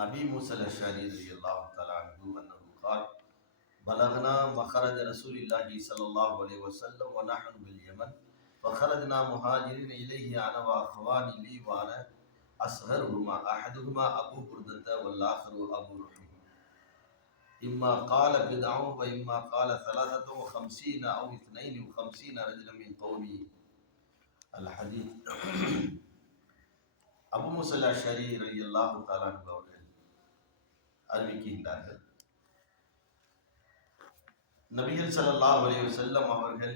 عن ابي موسى الاشعري رضي الله تعالى عنه انه قال بلغنا مخرج رسول الله صلى الله عليه وسلم ونحن باليمن فخرجنا مهاجرين اليه أنا واخواني لي وأنا اصغرهما احدهما ابو بردة والاخر ابو رحمه اما قال بدع واما قال ثلاثة وخمسين أو اثنين وخمسين رجلا من قومي الحديث ابو موسى الاشعري رضي الله تعالى عنه அறிவிக்கின்றார்கள். நபிகள் ஸல்லல்லாஹு அலைஹி செல்லம் அவர்கள்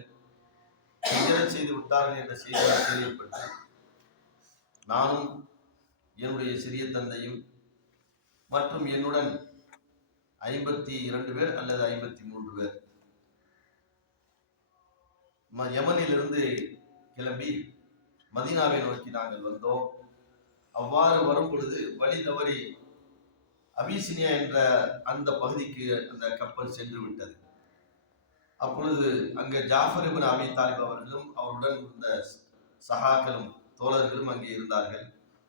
செய்து விட்டார்கள் என்ற செய்தி கேள்விப்பட்டு நானும் என்னுடைய சிறிய தந்தையும் மற்றும் என்னுடன் ஐம்பத்தி இரண்டு பேர் அல்லது ஐம்பத்தி மூன்று பேர் யமனிலிருந்து கிளம்பி மதீனாவை நோக்கி நாங்கள் வந்தோம். அவ்வாறு வரும் பொழுது வழி தவறி அபிசினியா என்ற அந்த பகுதிக்கு அந்த கப்பல் சென்று விட்டது. அப்பொழுது அங்கே ஜாஃபர் இபின் அபி தாலிப் அவர்களும் அவருடன் இருந்த சகாக்களும் தோழர்களும் அங்கே இருந்தார்கள்.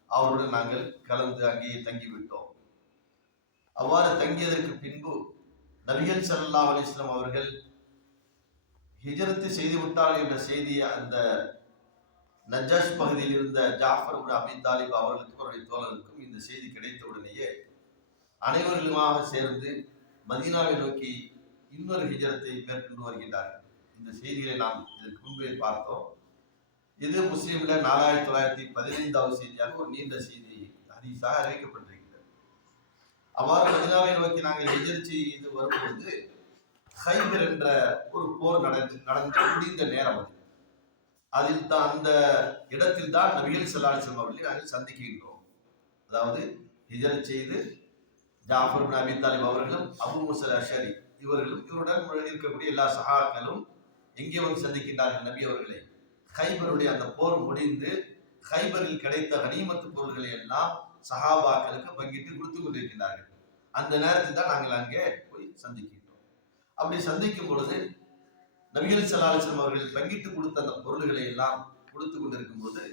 அவருடன் நாங்கள் கலந்து அங்கேயே தங்கிவிட்டோம். அவ்வாறு தங்கியதற்கு பின்பு நபிகள் சல்லா அலிஸ்லாம் அவர்கள் ஹிஜரத்து செய்து விட்டார்கள் என்ற செய்தியை அந்த நஜாஷ் பகுதியில் இருந்த ஜாஃபர் அபி தாலிப் அவர்களுக்கும் அவருடைய தோழருக்கும் இந்த செய்தி கிடைத்த உடனேயே அனைவர்களுமாக சேர்ந்து மதீனாவை நோக்கி இன்னொரு ஹிஜரத்தை மேற்கொண்டு வருகின்றார்கள். இந்த செய்திகளை நாம் இதற்கு முன்பே பார்த்தோம். இது முஸ்லீம்ல நாலாயிரத்தி தொள்ளாயிரத்தி பதினைந்தாவது செய்தியாக ஒரு நீண்ட செய்தி அதிசாக அறிவிக்கப்பட்டிருக்கிறது. அவ்வாறு மதினாவை நோக்கி நாங்கள் எதிர்ச்சி செய்து வரும்பொழுது ஹைபர் என்ற ஒரு போர் நடந்து நடந்து முடிந்த நேரம் அது. அதில் தான் அந்த இடத்தில் தான் நபிகள் செல்லாடி அவர்களை நாங்கள் சந்திக்கின்றோம். அதாவது ஹிஜரத் செய்து ஜாஃபர் இப்னு அபி தாலிப் அவர்களும் அபு முசல் அஷரி இவர்களும் இவருடன் இருக்கக்கூடிய எல்லா சஹாக்களும் எங்கே வந்து சந்திக்கின்றார்கள் நபி அவர்களை? ஹைபருடைய அந்த போர் முடிந்து ஹைபரில் கிடைத்த கனிமத்து பொருள்களை எல்லாம் சஹாபாக்களுக்கு பங்கிட்டு கொடுத்து கொண்டிருக்கிறார்கள் அந்த நேரத்தில் தான் நாங்கள் அங்கே போய் சந்திக்கின்றோம். அப்படி சந்திக்கும் பொழுது நபிகள் சலாஹம் அவர்கள் பங்கிட்டு கொடுத்த அந்த பொருள்களை எல்லாம் கொடுத்து கொண்டிருக்கும் போது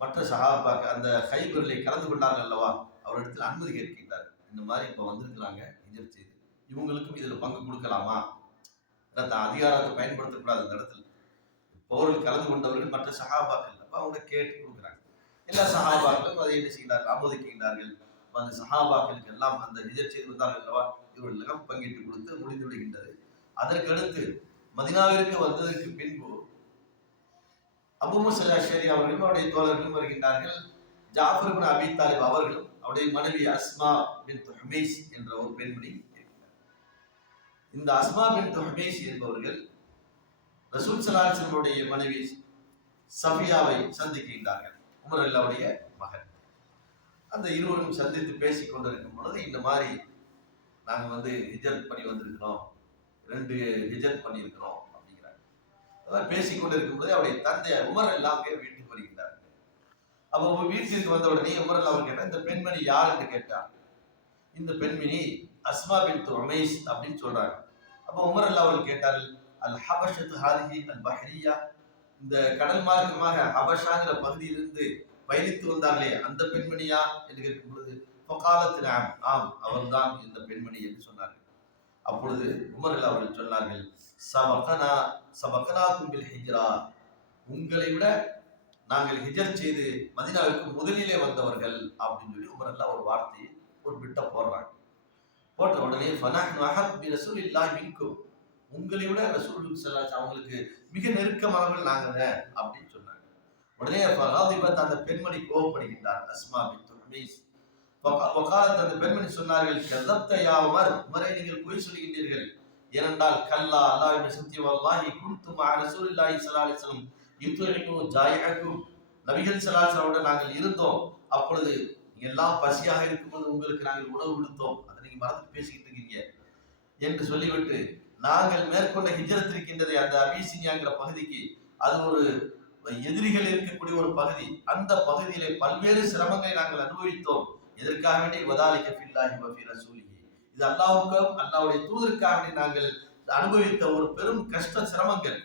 மற்ற சஹாபாக்கு அந்த ஹைபரிலே கலந்து கொண்டார்கள் அல்லவா? அவரிடத்தில் அனுமதி கேட்கின்றார்கள். இந்த மாதிரி இப்போ வந்திருக்கிறாங்க ஹிஜர் செய்து. இவங்களுக்கும் இதில் பங்கு கொடுக்கலாமா? தான் அதிகாரத்தை பயன்படுத்தக்கூடாது அந்த இடத்துல. போரில் கலந்து கொண்டவர்கள் மற்ற சகாபாக்கள். அப்போ அவங்க கேட்டு கொடுக்குறாங்க. எல்லா சகாபாக்களும் அதை என்ன செய்கிறார்கள் ஆமோதிக்கின்றார்கள். அந்த சகாபாக்களுக்கு எல்லாம் அந்த ஹிஜர் செய்து வந்தார்கள் அல்லவா? இவர்களுக்கு பங்கிட்டு கொடுத்து முடிந்து விடுகின்றது. அதற்கடுத்து மதினாவிற்கு வந்ததற்கு பின்பு அபுமு முசல் அவர்களும் அவருடைய தோழர்களும் வருகின்றார்கள். ஜாஃபர் அபி தாலிப் அவர்களும் அவருடைய மனைவி அஸ்மா பின் ஹமீஸ் என்ற ஒரு பெண்மணி இந்த அஸ்மா பின் ஹமேஷ் என்பவர்கள் ரசூல் சலாஹனுடைய மனைவி சஃபியாவை சந்திக்கின்றார்கள் உமர் அல்லாவுடைய மகன். அந்த இருவரும் சந்தித்து பேசி கொண்டிருக்கும் பொழுது இந்த மாதிரி நாங்கள் வந்து ஹிஜரத் பண்ணி வந்திருக்கிறோம் ரெண்டு ஹிஜரத் பண்ணியிருக்கிறோம் அப்படிங்கிறாங்க அதான் பேசி கொண்டிருக்கும் பொழுது அவருடைய தந்தை உமர் எல்லாம் வீட்டுக்கு வருகின்றார் அப்போ உங்க வீட்டிற்கு வந்த உடனே உமர் அவர் கேட்டார் இந்த பெண்மணி யார்? என்று கேட்டார் இந்த பெண்மணி அஸ்மா பின் உமைஸ் அப்படின்னு சொல்றாங்க. அப்போ உமர் அல்லா அவர்கள் கேட்டார்கள் அல் ஹபஷத்து ஹாரிஹி அல் பஹரியா இந்த கடல் மார்க்கமாக ஹபஷாங்கிற பகுதியிலிருந்து பயணித்து வந்தார்களே அந்த பெண்மணியா என்று கேட்கும் பொழுது பொக்காலத்தில் ஆம் ஆம் அவர்தான் இந்த பெண்மணி என்று சொன்னார்கள். அப்பொழுது உமர் அல்லா அவர்கள் சொன்னார்கள் சபகனா சபகனா கும்பில் ஹிஜ்ரா. உங்களை விட நாங்கள் ஹிஜர் செய்து மதினாவிற்கு முதலிலே வந்தவர்கள் அப்படின்னு சொல்லி உமரல்லா ஒரு வார்த்தையை ஒரு பிட்ட போடுறாங்க. போட்ட உடனே ஃபனஹ்னு ரசூல் இல்லா மின்கும். உங்களை விட ரசூல் செல்லாச்சு அவங்களுக்கு மிக நெருக்கமானவர்கள் நாங்க அப்படின்னு சொன்னாங்க. உடனே ஃபகாதிபத் அந்த பெண்மணி கோபப்படுகின்றார் அஸ்மா பின் ஹமீஸ் வகாலத் அந்த பெண்மணி சொன்னார்கள் கதப்த யாவர் உமரை நீங்கள் பொய் சொல்கின்றீர்கள் ஏனென்றால் கல்லா அல்லாஹ் சத்தியம் அல்லாஹி குன்து மா ரசூலுல்லாஹி ஸல்லல்லாஹு யுத்இமு ஜாயிஅக்கும் நபிகள் ஸல்லல்லாஹு நாங்கள் இருந்தோம். அப்பொழுது எல்லாம் பசியாக இருக்கும்போது உங்களுக்கு நாங்கள் உணவு கொடுத்தோம். அதை நீங்க மறந்து பேசிக்கிட்டு இருக்கீங்க. என்று சொல்லிவிட்டு நாங்கள் மேற்கொண்ட ஹிஜரத் இருக்கின்றதே அந்த அபிசினியாங்கிற பகுதிக்கு அது ஒரு எதிரிகள் இருக்கக்கூடிய ஒரு பகுதி. அந்த பகுதியிலே பல்வேறு சிரமங்களை நாங்கள் அனுபவித்தோம். எதற்காக வேண்டி? வதாலிக்க ஃபில்லாஹி ரசூலிஹி. இது அல்லாவுக்கும் அல்லாவுடைய தூதருக்காக வேண்டி நாங்கள் அனுபவித்த ஒரு பெரும் கஷ்ட சிரமங்கள்.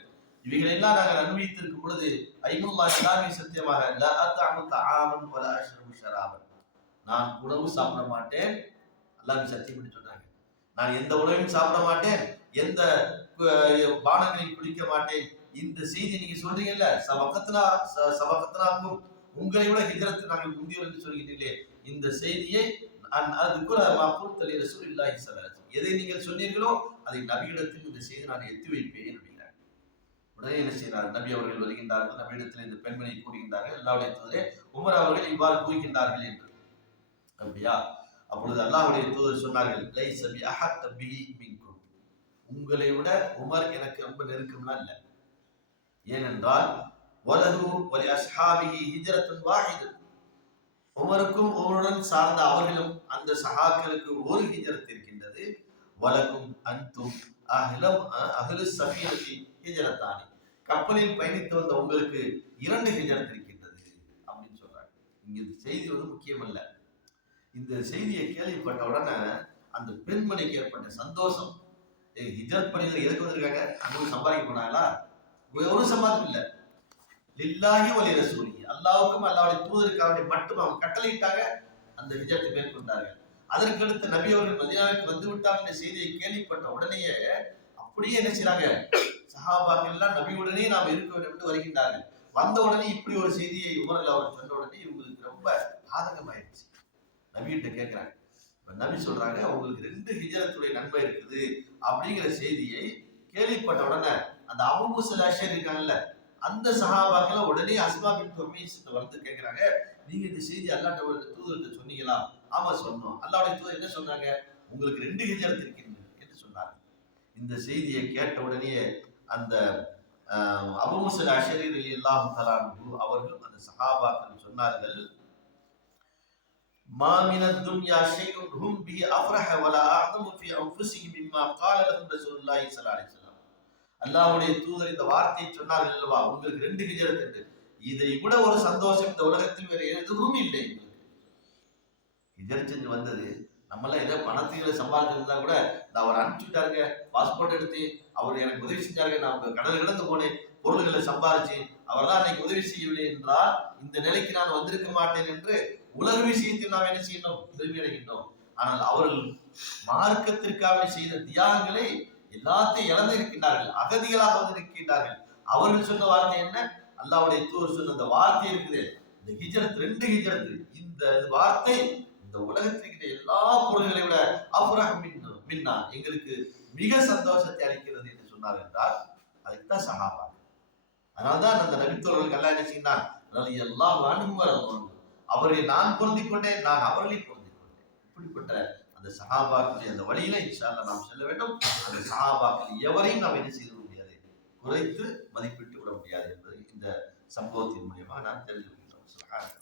இவைகளெல்லாம் நாங்கள் அனுபவித்திருக்கும் பொழுது ஐமுல்லா இஸ்லாமிய சத்தியமாக லா அத்தாமு தஆமன் வலா அஷ்ரபு ஷராபன். நான் உணவு சாப்பிட மாட்டேன். அல்லாஹ் சத்தியம் பண்ணி சொன்னாங்க நான் எந்த உணவையும் சாப்பிட மாட்டேன். எந்த பானங்களையும் குடிக்க மாட்டேன். இந்த செய்தி நீங்க சொல்றீங்கல்ல சபகத்னா ச- உங்களை விட ஹிஜரத்து நாங்கள் முந்தியோர் என்று சொல்கிறீர்களே இந்த செய்தியை அதுக்குள்ள அது கூட மாப்பூர் தலி எதை நீங்கள் சொன்னீர்களோ அதை நபியிடத்தில் இந்த செய்தி நான் எத்தி வைப்பேன் அப்படிங்கிறார் என்ன செய்கிறார் நபி அவர்கள் வருகின்றார்கள் நபியிடத்தில் இந்த பெண்மணி கூறுகின்றார்கள் அல்லாவுடைய தூதரே உமர் அவர்கள் இவ்வாறு கூறுகின்றார்கள் என்று. அப்படியா அப்பொழுது அல்லாஹுடைய தூதர் சொன்னார்கள் அஹத் மின்கும். உங்களை விட உமர் எனக்கு ரொம்ப நெருக்கம்லாம் இல்லை. ஏனென்றால் வலகு வலி அஸ்ஹாபிஹி ஹிஜ்ரத்துன் வாஹிது உமருக்கும் உமருடன் சார்ந்த அவர்களும் அந்த சஹாக்களுக்கு ஒரு ஹிஜரத் இருக்கின்றது. வலக்கும் அந்தும் அகிலம் அகிலு சஃபியத்தி ஹிஜ்ரத்தானி. கப்பலில் பயணித்து வந்த உங்களுக்கு இரண்டு ஹிஜரத் இருக்கின்றது அப்படின்னு சொல்றாங்க. இங்க இந்த செய்தி வந்து முக்கியமல்ல. இந்த செய்தியை கேள்விப்பட்ட உடனே அந்த பெண்மணிக்கு ஏற்பட்ட சந்தோஷம். ஹிஜரத் பணியில் எதுக்கு வந்திருக்காங்க? அங்க சம்பாதிக்க போனாங்களா? ஒரு சம்பாதம் இல்லை. லில்லாஹி வலி ரசூலி. அல்லாவுக்கும் அல்லாவுடைய தூதருக்காக மட்டும் அவங்க கட்டளையிட்டாங்க. அந்த விஜயத்தை மேற்கொண்டார்கள் அதற்கடுத்து நபி அவர்கள் மதினாவுக்கு வந்து விட்டாங்க என்ற செய்தியை கேள்விப்பட்ட உடனேயே அப்படியே என்ன செய்யறாங்க சஹாபாக்கள்லாம் நபியுடனே நாம் இருக்க வேண்டும் என்று வருகின்றார்கள். வந்த உடனே இப்படி ஒரு செய்தியை உமரில் அவர் சொன்ன உடனே இவங்களுக்கு ரொம்ப ஆதங்கமாயிருச்சு நபிகிட்ட கேட்கிறாங்க. நபி சொல்றாங்க உங்களுக்கு ரெண்டு ஹிஜரத்துடைய நன்மை இருக்குது. அப்படிங்கிற செய்தியை கேள்விப்பட்ட உடனே அந்த அபுமுசல் அஷர் இருக்காங்கல்ல அந்த சஹாபாக்களை உடனே அஸ்மா பின் வந்து கேட்கிறாங்க நீங்க இந்த செய்தி அல்லாட்ட தூதர்கிட்ட சொன்னீங்களா? ஆமா சொன்னோம். அல்லாவுடைய தூதர் என்ன சொன்னாங்க? உங்களுக்கு ரெண்டு ஹிஜரத் இருக்கின்றன என்று சொன்னாங்க இந்த செய்தியை கேட்ட உடனே அந்த அபுமுசல் அஷரீர் எல்லாம் தலானு அவர்கள் அந்த சஹாபாக்கள் சொன்னார்கள் ما من الدنيا شيء هم به أفرح ولا أعظم في أنفسهم مما قال لهم رسول الله صلى الله عليه وسلم அல்லாஹ்வுடைய தூதர் இந்த வார்த்தையை சொன்னார்கள் அல்லவா உங்களுக்கு ரெண்டு ஹிஜரத் என்று இதை விட ஒரு சந்தோஷம் இந்த உலகத்தில் வேற எதுவும் இல்லை எங்களுக்கு ஹிஜரத் செஞ்சு வந்தது நம்மளாம் ஏதோ பணத்துகளை சம்பாதிச்சிருந்தா கூட நான் அவர் அனுப்பிச்சுட்டாருங்க. பாஸ்போர்ட் எடுத்து அவர் எனக்கு உதவி செஞ்சாருங்க. நான் கடல் கிடந்து போனேன். பொருள்களை சம்பாதிச்சு அவர்தான் அன்னைக்கு உதவி செய்யவில்லை என்றால் இந்த நிலைக்கு நான் வந்திருக்க மாட்டேன் என்று உலக விஷயத்தில் நாம் என்ன செய்யணும் உதவி அடைகின்றோம். ஆனால் அவர்கள் மார்க்கத்திற்காக செய்த தியாகங்களை எல்லாத்தையும் இழந்து இருக்கின்றார்கள். அகதிகளாக வந்து இருக்கின்றார்கள் அவர்கள் சொன்ன வார்த்தை என்ன? அல்லாவுடைய தூர் சொன்ன அந்த வார்த்தை இருக்குது. இந்த ஹிஜரத் ரெண்டு ஹிஜரத். இந்த வார்த்தை இந்த உலகத்தில் இருக்கிற எல்லா பொருள்களை விட அஃபரஹ் மின்னா எங்களுக்கு மிக சந்தோஷத்தை அளிக்கிறது என்று சொன்னார் என்றால் அதுக்குதான் சஹாபா. அதனால்தான் அந்த நபித்தோழர்கள் கல்யாணம் செய்தான் அதனால எல்லா அனுபவம் அவரை நான் பொருந்தி கொண்டேன் நான் அவர்களை பொருந்தி கொண்டேன். இப்படிப்பட்ட அந்த சகாபாக்களுடைய அந்த வழியில இன்ஷால்ல நாம் செல்ல வேண்டும். அந்த சகாபாக்கள் எவரையும் நாம் என்ன செய்து முடியாது குறைத்து மதிப்பிட்டு விட முடியாது என்பதை இந்த சம்பவத்தின் மூலியமாக நான் தெரிந்து கொள்கிறோம்.